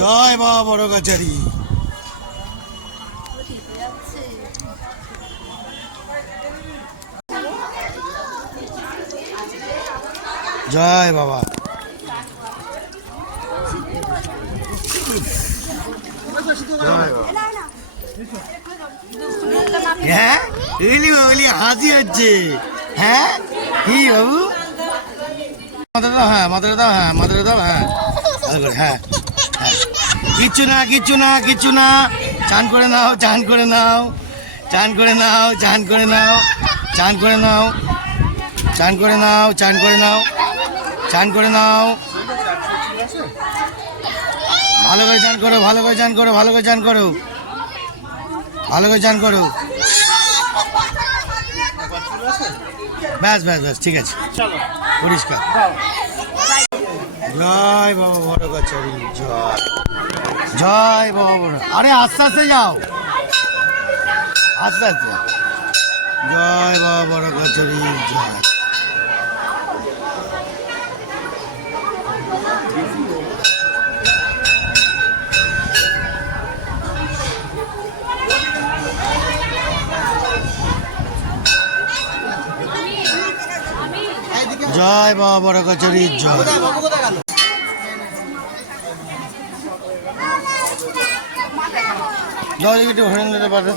জয় বাবা বড় কাছারি। জয় বাবা। জয় বাবা। হ্যাঁ এলি বলি হাসি হচ্ছে। হ্যাঁ কি বাবু মাথাটা দাও, হ্যাঁ মাথাটা দাও, হ্যাঁ মাথাটা দাও, হ্যাঁ ভালো করে, হ্যাঁ হ্যাঁ কিচ্ছু না কিচ্ছু না কিচ্ছু না। চান করে নাও চান করে নাও চান করে নাও চান করে নাও চান করে নাও চান করে নাও চান করে নাও চান করে নাও। ভালো করে চান করো ভালো করে চান করো ভালো করে চান করো ভালো করে চান করো। ব্যাস ব্যাস ব্যাস ঠিক আছে পরিষ্কার। জয় বাবা বড় কাছারি। জয় জয় বাবা বড়। আরে আস্তে আস্তে যাও আস্তে আস্তে। জয় বাবা বড় কাছারি। জয় জয় বাবা বড় কাছারি। জয় যাও একটু হরিণ দিতে পারবে।